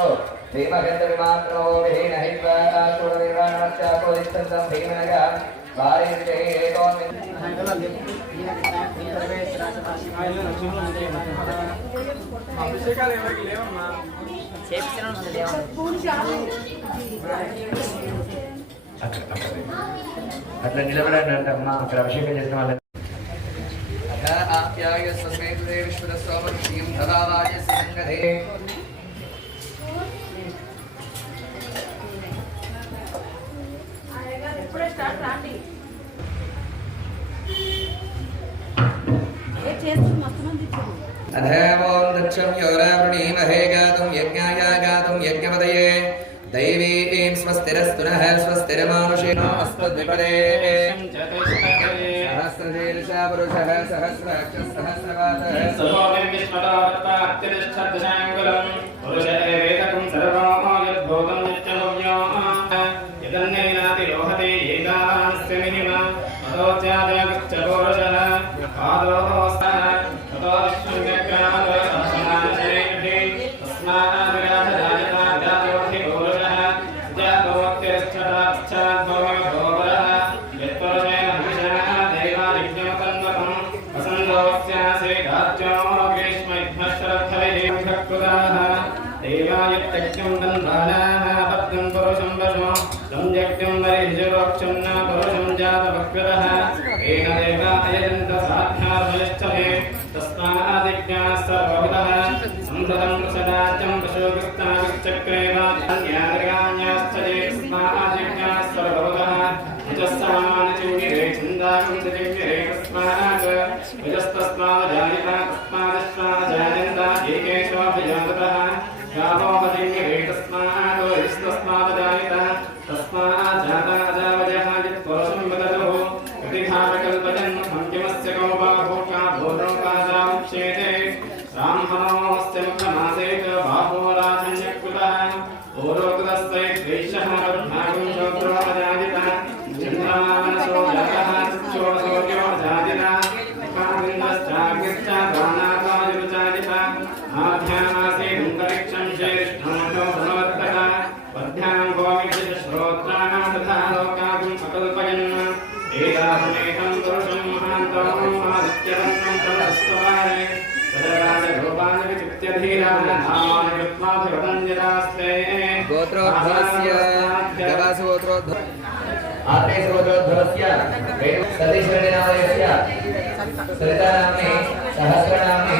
శ్రీమహేంద్రో శ్రీమహేంద్రమాత్రో విహీన హైత్వాకాశుర నిర్వాణశ్చాతో నిశ్చందం భీమనగా వారిస్తే ఏకోన్మిత అభిషేకాలు ఎవరికి లేవమ్మా అట్లా నిలబడండి అంటే అమ్మ అక్కడ అభిషేకం చేసిన వాళ్ళ ఆప్యాయ సస్మై విశ్వరస్వామి శ్రీం ధరావాయ స్టార్ట్ రాండి अधेवों दक्षं योरावृणीमहे गातुं यज्ञाय गातुं यज्ञपदये दैवीं स्वस्तिरस्तु नः स्वस्तिरमानुषेणो अस्मद्विपदे सहस्रशीर्षा पुरुषः सहस्राक्षः सहस्रपातः 아멘. জাহান্নাম আমাদের गोत्रोद्धस्य आदेशोद्धस्य सतीश्रेणीनामयस्य सरितानामे सहस्रनामे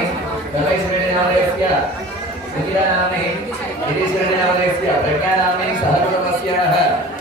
गणेश्रेणीनामयस्य सुचिरानामे गिरिश्रेणीनामयस्य प्रज्ञानामे सहर्वमस्याः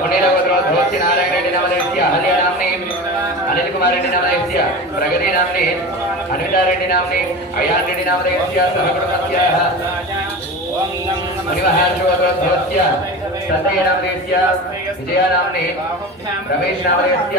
మునీరవద్రోధోచి నారాయణరెడ్డి నామదేశ్య అల్లి నామ్ని అనిల్ కుమార్ రెడ్డి నామదేశ్య ప్రగతి నామ్ని అనితారెడ్డి నామ్ని అయాన్ రెడ్డి నామదేశ్య సహకుటుంబస్య రమేష్ నామదేశ్య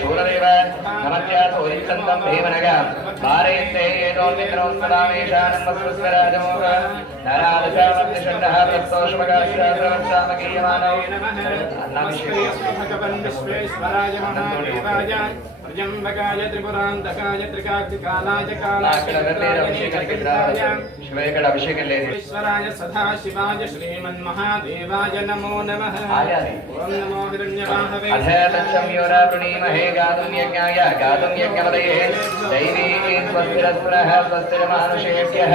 ശൂരദേവ നമത്യാസോരിച്ചന്തം ഭീമനക ഭാരയത്തെ ഏതോന്നിദ്രോസ്വരാജമോഹ നരാദശാമത്തിഷണ്ഡഃ പ്രസ്തോഷമകാശാമകീയമാനോ വിശ്വേശ്വരാജ മഹാദേവാജ त्र्यम्बकाय त्रिपुरान्तकाय त्रिकाक्षिकालाय सदाशिवाय श्रीमन्महादेवाय नमो नमः। ॐ नमो हिरण्यवाहवे। प्रणीमहे गातुं यज्ञाय गातुं दैवी स्वस्तिरस्पुरः स्वस्तिर्मानुषेभ्यः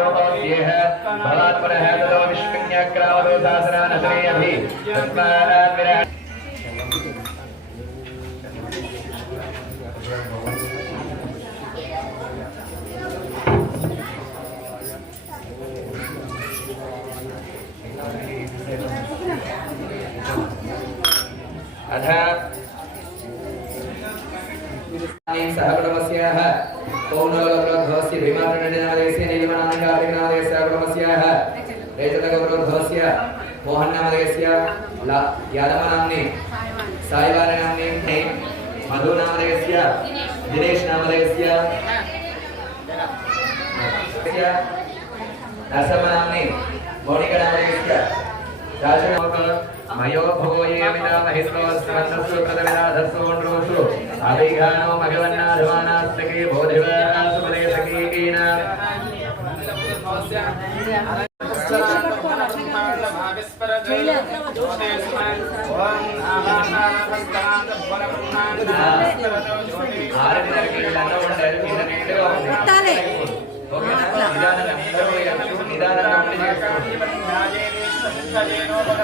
अथ सहगुणमस्याः पौनोलप्रध्वस्य भीमात्रणनादेशे नीलमनाङ्गादिगणादेशः गुणमस्याः ඒතනකවරෝ භවස්‍ය මෝහන්නාමදේශය යාදමනම්නේ සායවාරණම්නේ මදුනාමදේශය දිනේශනාමදේශය දසමනම්නේ මොණිකනාමදේශය රාජනෝක මයෝ භෝයේ මිදා මහිස්වස්සවන්නස්සු කදවිනාදස්සෝන්රෝසු අභිඝානෝ මගවන්නා ධවානාස්සකේ බෝධිවානාසු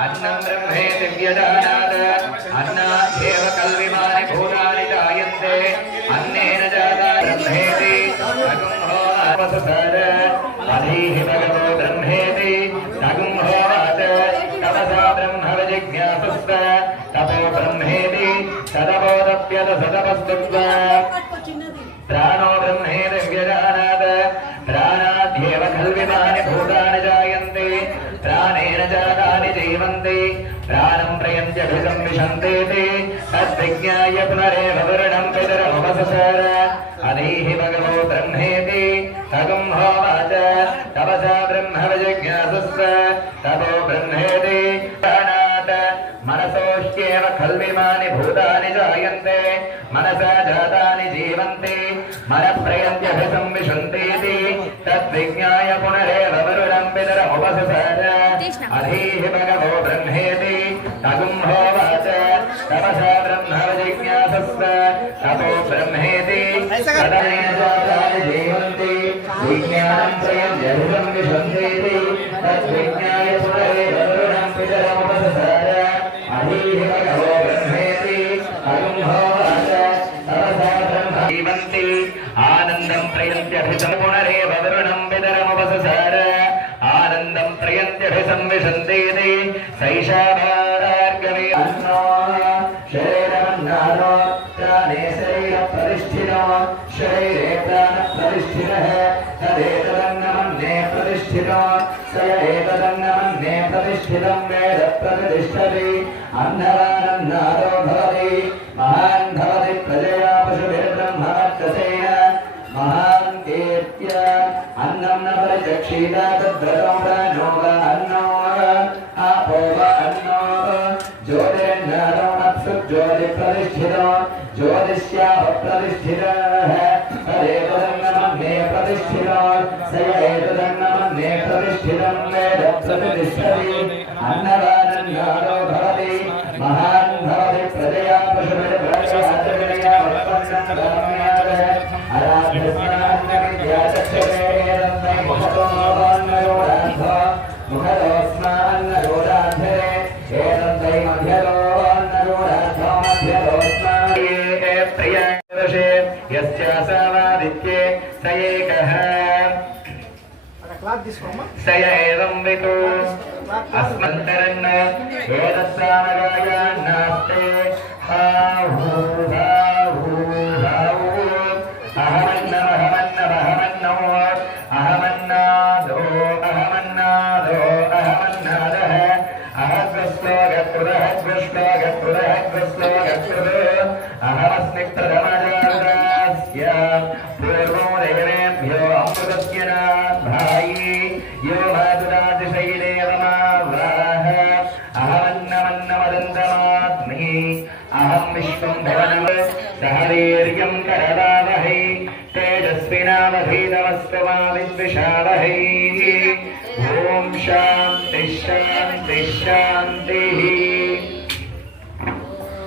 అన్నం బ్రహ్మే దివ్యజానాత్ అన్నాధ్యేవ కల్విమాని భూతాని జాయంతే అన్నేన జాతా బ్రహ్మేతి రగుంహోమసుతార హరీహి భగవో బ్రహ్మేతి రగుంహోమాత్ తపసా బ్రహ్మవ జిజ్ఞాసస్త తపో బ్రహ్మేతి సదబోధప్యత సదపస్తుత్వ ప్రాణో వర్తందేతి తద్విజ్ఞాయ పునరేవ వరుణం పితరమవసర అనైః భగవో బ్రహ్మేతి తగం హోవాచ తపసా బ్రహ్మ విజిజ్ఞాసస్వ తపో బ్రహ్మేతి ప్రాణాత మనసోష్యేవ ఖల్విమాని భూతాని జాయంతే మనసా జాతాని జీవంతే మన ప్రయంత్యభిసంవిశంతేతి తద్విజ్ఞాయ పునరేవ వరుణం పితరమవసర అధీహి భగవో బ్రహ్మేతి తగం विजिज्ञासस्व तपो ब्रह्मेति तदनेन जातानि जीवन्ति विज्ञानं प्रयन्त्यभिसंविशन्तीति तद्विज्ञाय पुनरेव वरुणं पितरमुपससार अधीः भगवो ब्रह्मेति तगुं होवाच तपसा ब्रह्म जीवन्ति आनन्दं प्रयन्त्यभिसं पुनरेव वरुणं पितरमुपससार आनन्दं प्रयन्त्यभिसंविशन्तीति सैषा भार्गवी अन्नो शरीरमन्नारो प्राणे तस्य प्रतिष्ठित वेद प्रतिष्ठति। अन्धरानन्नादो भवति। भवति प्रजया पशुभिर्ब्रह्मवर्चसेन महान् कीर्त्य अन्नं न परिचक्षीत, तद्व्रतं प्राणो अन्नो आपो वा अन्नो ज्योतिर्नादो नप्सु ज्योतिप्रतिष्ठितो ज्योतिष्याः प्रतिष्ठितः సమతిష్టతి అన్నదానం యోగో భవతి మహాన్ భవతి ప్రజయా పశుభిర్ ప్రజయా యస్యాసావాదిత్యే సయ అస్మంతరన్న వేదస్థానగాయాన్నాస్తే. హాహూ హాహూ హాహూ. అహమన్నమహమన్నమహమన్నో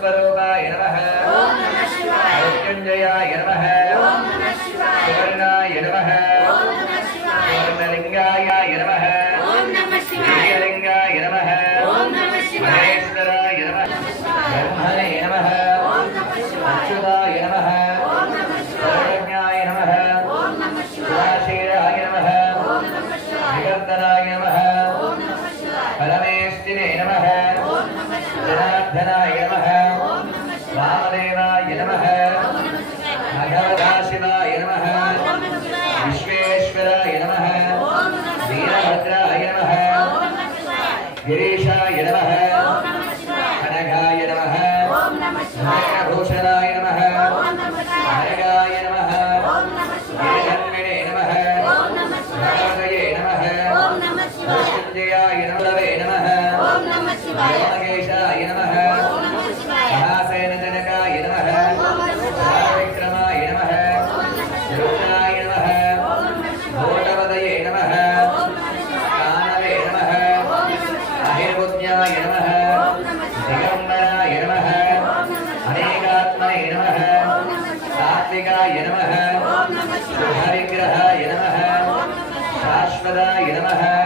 ब्रह्मस्वरूपाय नमः मृत्युञ्जयाय नमः शाश्वताय नमः हरिग्रहाय नमः शाश्वताय नमः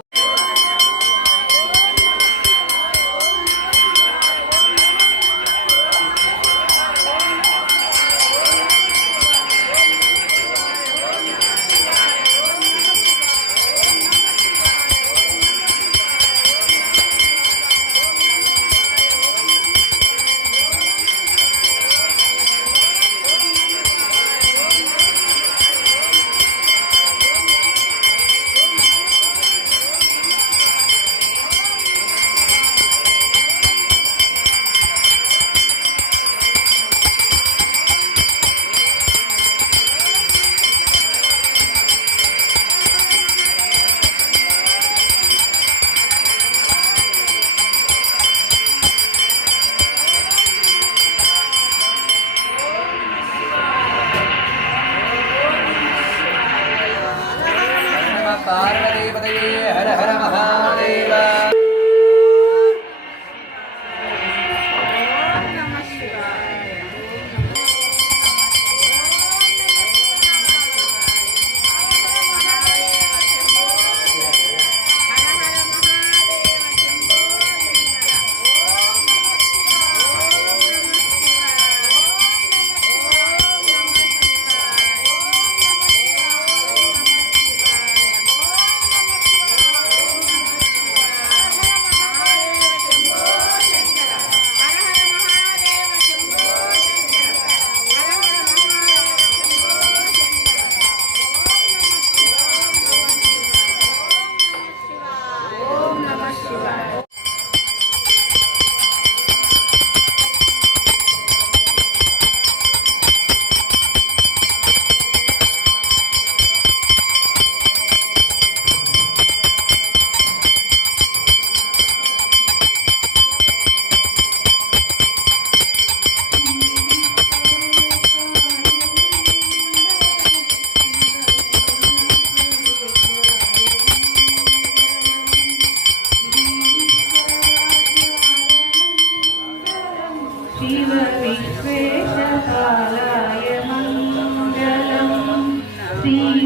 see.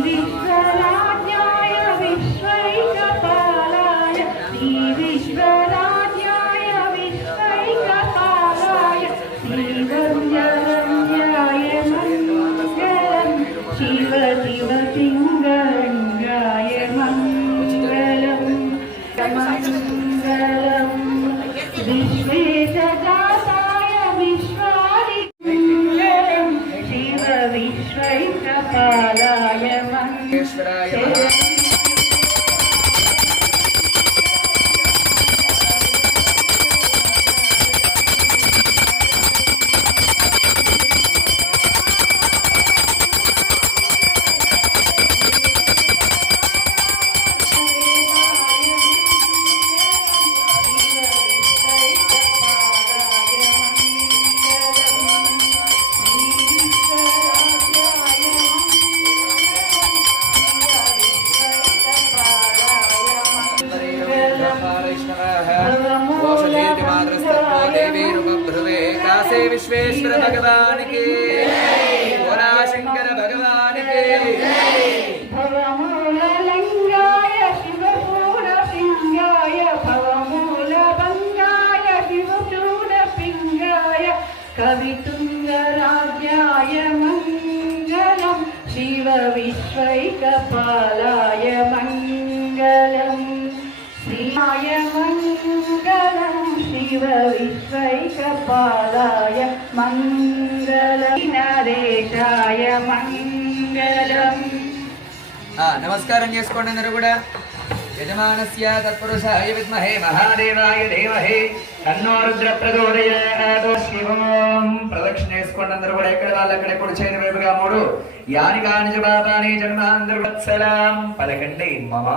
నమస్కారం చేసుకోండి అందరూ కూడా. యజమానస్య తత్పురుషాయ విద్మహే మహాదేవాయ దేవహే తన్నో రుద్ర ప్రచోదయాత్ శివం చేసుకోండి అందరూ కూడా ఎక్కడ వాళ్ళు అక్కడ కుడి చేయని వైపుగా మూడు. యాని కాని చ పాపాని జన్మాంతర్వత్సలాం పలకండి మమ.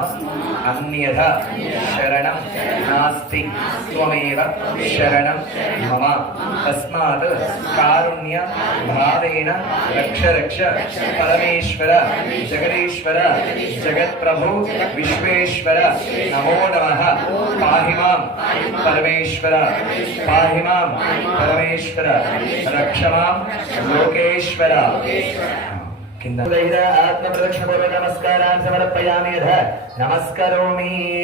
అన్యథ. శరణం. నాస్తి. త్వమేవ. శరణం. మమ. తస్మాత్. కారుణ్య. భావేన. రక్ష రక్ష పరమేశ్వర. జగదీశ్వర. జగత్ప్రభు. విశ్వేశ్వర. నమో నమ. పాహి మాం. పరమేశ్వర. పాహి మాం. పరమేశ్వర. రక్ష మాం. लोकेश्वर। किन्तु नमस्कार समर्पयामि यथ। नमस्करोमि।